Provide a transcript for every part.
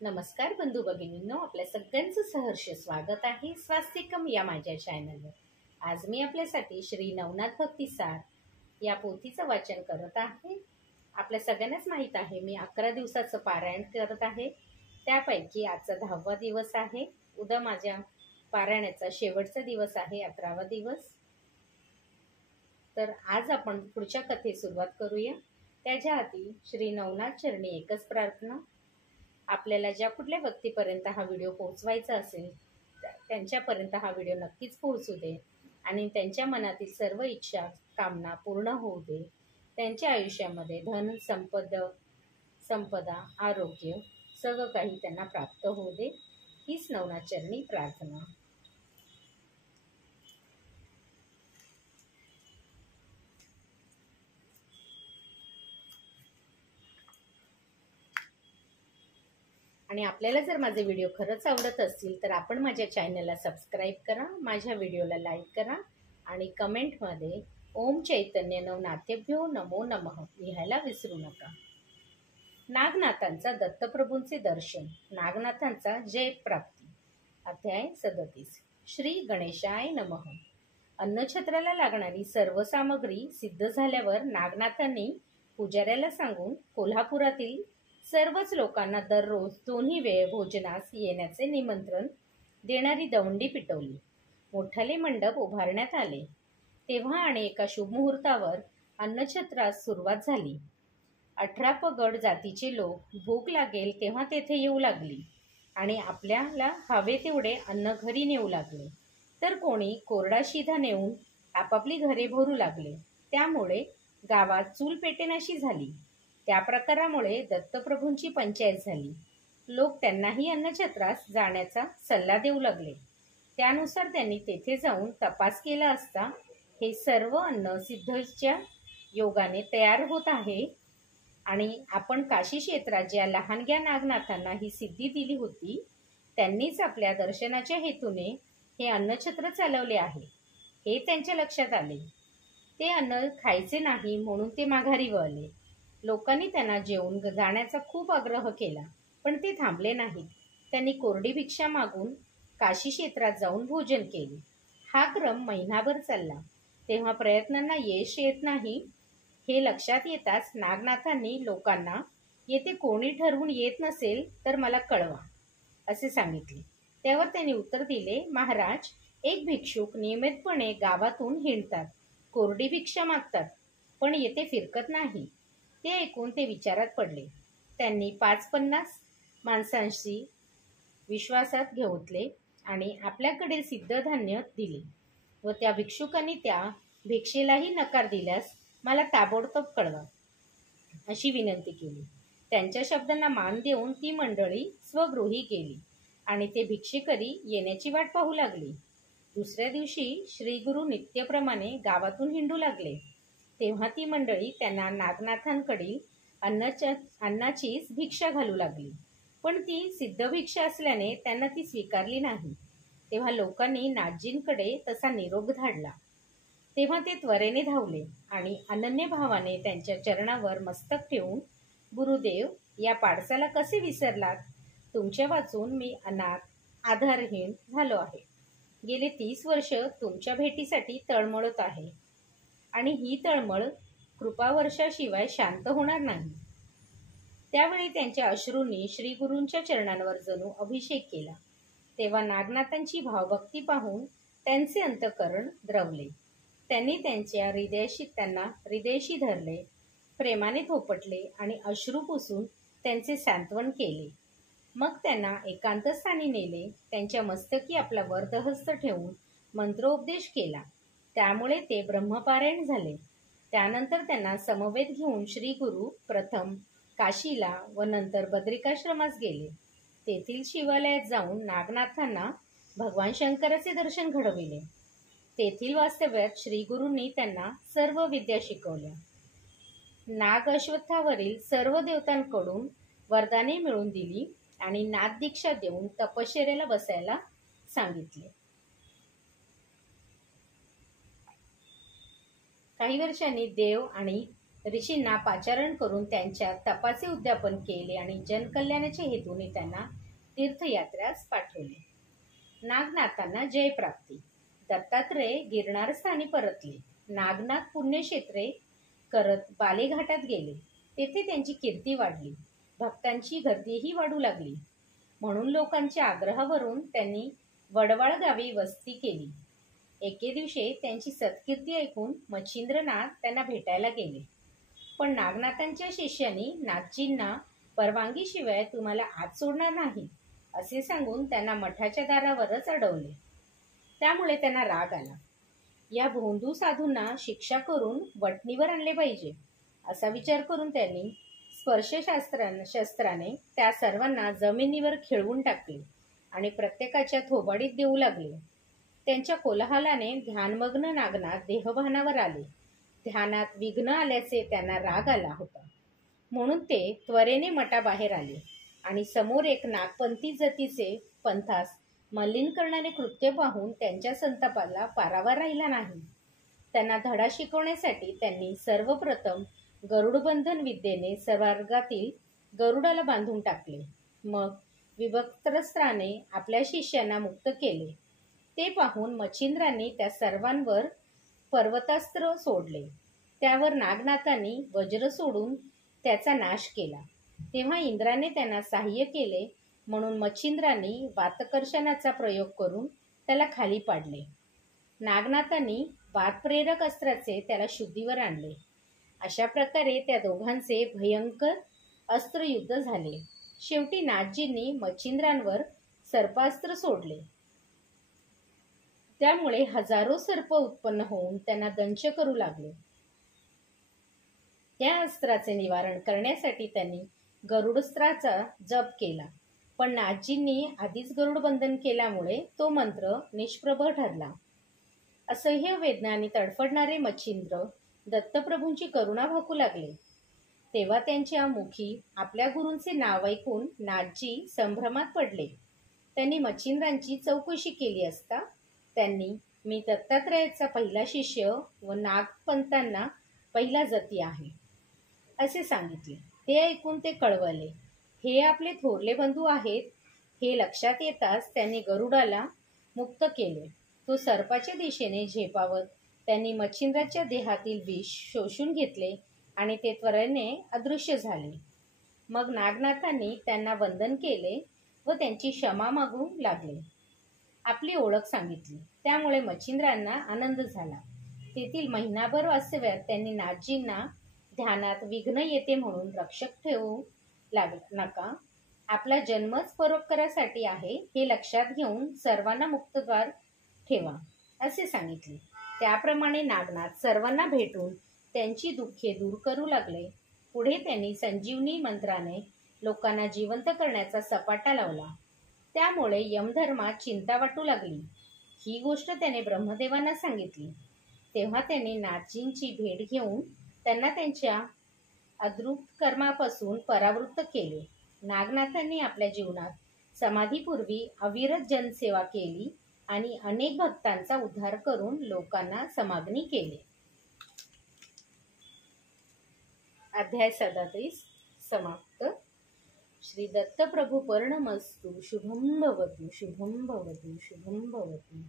नमस्कार बंधू भगिनींनो, आपल्या सगळ्यांचं सहर्ष स्वागत आहे स्वास्तिकम या माझ्या चॅनलवर। आज मी आपल्यासाठी श्री नवनाथ भक्ती सार या पोथीचं वाचन करत आहे। आपल्या सगळ्यांनाच माहीत आहे मी 11 दिवसाचं पारायण करत आहे। त्यापैकी आजचा 10वा दिवस आहे। उद्या माझ्या पारायणाचा शेवटचा दिवस आहे, 11वा दिवस। तर आज आपण पुढच्या कथेस सुरुवात करूया। त्याच्या आधी श्री नवनाथ चरणी एकच प्रार्थना, आपल्याला ज्या कुठल्या व्यक्तीपर्यंत हा व्हिडिओ पोहोचवायचा असेल त्यांच्यापर्यंत हा व्हिडिओ नक्कीच पोहोचू दे आणि त्यांच्या मनातील सर्व इच्छा कामना पूर्ण होऊ दे। त्यांच्या आयुष्यामध्ये धन संपदा आरोग्य सगळं काही त्यांना प्राप्त होऊ दे, हीच नवनाथ चरणी प्रार्थना। आणि आपल्याला जर माझे व्हिडिओ खरंच आवडत असतील तर आपण माझ्या चॅनलला सबस्क्राईब करा, माझ्या व्हिडिओला लाईक करा आणि कमेंटमध्ये ओम चैतन्य नवनाथेभ्यो नमो नमः लिहायला विसरू नका। नागनाथांचा दत्तप्रभूंचे दर्शन, नागनाथांचा जय प्राप्ती। अध्याय 37। श्री गणेशाय नमः। अन्नछत्राला लागणारी सर्व सामग्री सिद्ध झाल्यावर नागनाथांनी पुजाऱ्याला सांगून कोल्हापुरातील सर्वच लोकांना दररोज 2 वेळ भोजनास येण्याचे निमंत्रण देणारी दवंडी पिटवली। मोठाले मंडप उभारण्यात आले। तेव्हा आणि एका शुभ मुहूर्तावर अन्नछत्रास सुरुवात झाली। 18 पगड जातीचे लोक भूक लागेल तेव्हा तेथे येऊ लागली आणि आपल्याला हवे तेवढे अन्न घरी नेऊ लागले, तर कोणी कोरडा शिधा नेऊन आपापली घरे भरू लागले। त्यामुळे गावात चूल पेटेनाशी झाली। त्या प्रकारामुळे दत्तप्रभूंची पंचायत झाली। लोक त्यांनाही अन्नछत्रास जाण्याचा सल्ला देऊ लागले। त्यानुसार त्यांनी तेथे जाऊन तपास केला असता हे सर्व अन्न सिद्धीच्या योगाने तयार होत आहे आणि आपण काशी क्षेत्रात ज्या लहानग्या नागनाथांना ही सिद्धी दिली होती त्यांनीच आपल्या दर्शनाच्या हेतूने हे अन्नछत्र चालवले आहे, हे त्यांच्या लक्षात आले। ते अन्न खायचे नाही म्हणून ते माघारी वळले। लोकांनी त्यांना जेवून जाण्याचा खूप आग्रह केला, पण ते थांबले नाहीत। त्यांनी कोरडी भिक्षा मागून काशी क्षेत्रात जाऊन भोजन केले। हा क्रम महिनाभर चालला। तेव्हा प्रयत्नांना यश येत नाही हे लक्षात येताच नागनाथांनी लोकांना येथे कोणी ठरवून येत नसेल तर मला कळवा असे सांगितले। त्यावर त्यांनी उत्तर दिले, महाराज, एक भिक्षुक नियमितपणे गावातून हिंडतात, कोरडी भिक्षा मागतात, पण येथे फिरकत नाही। ते ऐकून ते विचारात पडले। त्यांनी 50 माणसांशी विश्वासात घेतले आणि आपल्याकडे सिद्ध धान्य दिले व त्या भिक्षुकांनी त्या भिक्षेलाही नकार दिल्यास मला ताबडतोब कळवा अशी विनंती केली। त्यांच्या शब्दांना मान देऊन ती मंडळी स्वगृही गेली आणि ते भिक्षेकरी येण्याची वाट पाहू लागली। दुसऱ्या दिवशी श्रीगुरु नित्यप्रमाणे गावातून हिंडू लागले। तेव्हा ती मंडळी त्यांना नागनाथांकडील अन्नाचीच भिक्षा घालू लागली, पण ती सिद्ध भिक्षा असल्याने त्यांना ती स्वीकारली नाही। तेव्हा लोकांनी नाथजींकडे तसा निरोप धाडला। तेव्हा ते त्वरेने धावले आणि अनन्य भावाने त्यांच्या चरणावर मस्तक ठेवून, गुरुदेव, या पाडसाला कसे विसरलात? तुमच्या वाचून मी अनाथ आधारहीन झालो आहे। गेले 30 वर्ष तुमच्या भेटीसाठी तळमळत आहे आणि ही तळमळ कृपावर्षाशिवाय शांत होणार नाही। त्यावेळी त्यांच्या अश्रूंनी श्रीगुरूंच्या चरणांवर जणू अभिषेक केला। तेव्हा नागनाथांची भावभक्ती पाहून त्यांचे अंतःकरण द्रवले। त्यांनी त्यांना हृदयाशी धरले, प्रेमाने थोपटले आणि अश्रू पुसून त्यांचे सांत्वन केले। मग त्यांना एकांतस्थानी नेले, त्यांच्या मस्तकी आपला वरदहस्त ठेवून मंत्रोपदेश केला। त्यामुळे ते ब्रह्मपारायण झाले। त्यानंतर त्यांना समवेत घेऊन श्रीगुरु प्रथम काशीला व नंतर बद्रिकाश्रमास गेले। तेथील शिवालयात जाऊन नागनाथांना भगवान शंकराचे दर्शन घडविले। तेथील वास्तव्यात श्रीगुरूंनी त्यांना सर्व विद्या शिकवल्या। नाग अश्वत्थावरील सर्व देवतांकडून वरदाने मिळवून दिली आणि नाथ दीक्षा देऊन तपश्चर्याला बसायला सांगितले। काही वर्षांनी देव आणि ऋषींना पाचारण करून त्यांच्या तपाचे उद्यापन केले आणि जनकल्याणाच्या हेतूने त्यांना तीर्थयात्रेस पाठवले. नागनाथांना जयप्राप्ती. दत्तात्रय गिरनार स्थानी परतले. नागनाथ पुण्यक्षेत्रे करत बालेघाटात गेले. तेथे त्यांची कीर्ती वाढली. भक्तांची गर्दीही वाढू लागली. म्हणून लोकांच्या आग्रहावरून त्यांनी वडवाळ गावी वस्ती केली. एके दिवशी त्यांची सत्कीर्ती ऐकून मच्छिंद्रनाथ त्यांना भेटायला गेले. पण नागनाथांच्या शिष्यांनी नाथजींना परवानगीशिवाय तुम्हाला आत सोडणार नाही असे सांगून त्यांना मठाच्या दारावरच अडवले. त्यामुळे त्यांना राग आला. या भोंदू साधूंना शिक्षा करून वटणीवर आणले पाहिजे असा विचार करून त्यांनी शस्त्राने त्या सर्वांना जमिनीवर खिळवून टाकले आणि प्रत्येकाच्या थोबाडीत देऊ लागले. त्यांच्या कोलाहलाने ध्यानमग्न नागनाथ देहभानावर आले. ध्यानात विघ्न आल्याचे त्यांना राग आला होता. म्हणून ते त्वरेने मठाबाहेर आले आणि समोर एक नागपंथी जातीचे पंथास मलिन करणारे कृत्य पाहून त्यांच्या संतापाला पारावा राहिला नाही. त्यांना धडा शिकवण्यासाठी त्यांनी सर्वप्रथम गरुडबंधन विद्येने स्वर्गातील गरुडाला बांधून टाकले. मग विभक्तस्त्राने आपल्या शिष्यांना मुक्त केले. ते पाहून मच्छिंद्रांनी त्या सर्वांवर पर्वतास्त्र सोडले. त्यावर नागनाथांनी वज्र सोडून त्याचा नाश केला. तेव्हा इंद्राने त्यांना सहाय्य केले म्हणून मच्छिंद्रांनी वातकर्षणाचा प्रयोग करून त्याला खाली पाडले. नागनाथांनी वातप्रेरक अस्त्राचे त्याला शुद्धीवर आणले. अशा प्रकारे त्या दोघांचे भयंकर अस्त्रयुद्ध झाले. शेवटी नाथजींनी मच्छिंद्रांवर सर्पास्त्र सोडले. त्यामुळे हजारो सर्प उत्पन्न होऊन त्यांना दंश करू लागले. त्या अस्त्राचे निवारण करण्यासाठी त्यांनी गरुडस्त्राचा जप केला. पण नाथजींनी आधीच गरुड बंधन केल्यामुळे तो मंत्र निष्प्रभ ठरला. असह्य वेदनांनी तडफडणारे मच्छिंद्र दत्तप्रभूंची करुणा भाकू लागले. तेव्हा त्यांच्या मुखी आपल्या गुरूंचे नाव ऐकून नाथजी संभ्रमात पडले. त्यांनी मच्छिंद्रांची चौकशी केली असता त्यांनी मी दत्तात्रयाचा पहिला शिष्य व नागपंतांना पहिला जती आहे असे सांगितले. ते ऐकून ते कळवले. हे आपले थोरले बंधू आहेत. हे लक्षात येताच त्यांनी गरुडाला मुक्त केले. तो सर्पाच्या दिशेने झेपावत त्यांनी मच्छिंद्राच्या देहातील विष शोषून घेतले आणि ते त्वरेने अदृश्य झाले. मग नागनाथांनी त्यांना वंदन केले व त्यांची क्षमा मागू लागले. आपली ओळख सांगितली. त्यामुळे मच्छिंद्रांना आनंद झाला. तेथील महिनाभर वास्तव्यात त्यांनी नाथजींना ध्यानात विघ्न येते म्हणून रक्षक ठेवू नका. आपला जन्मच परोपकारासाठी आहे हे लक्षात घेऊन सर्वांना मुक्तद्वार ठेवा असे सांगितले. त्याप्रमाणे नागनाथ सर्वांना भेटून त्यांची दुःखे दूर करू लागले. पुढे त्यांनी संजीवनी मंत्राने लोकांना जिवंत करण्याचा सपाटा लावला. त्यामुळे यमधर्मात चिंता वाटू लागली. ही गोष्ट त्याने ब्रह्मदेवांना सांगितली. तेव्हा त्यांनी नाथजींची भेट घेऊन त्यांना त्यांच्या अद्रुप कर्मापासून परावृत्त केले. नागनाथांनी आपल्या जीवनात समाधीपूर्वी अविरत जनसेवा केली आणि अनेक भक्तांचा उद्धार करून लोकांना समाग्नी केले. अध्याय 37 समाप्त. श्री दत्तप्रभू पर्णमस्तु. शुभं भवतु, शुभं भवतु, शुभं भवतु.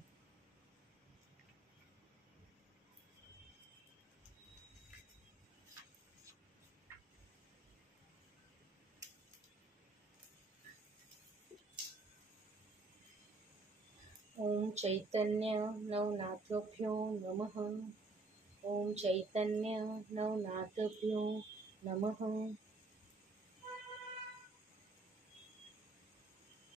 ओम चैतन्य नवनाथभ्यो नमः. ओम चैतन्य नवनाथभ्यो नमः.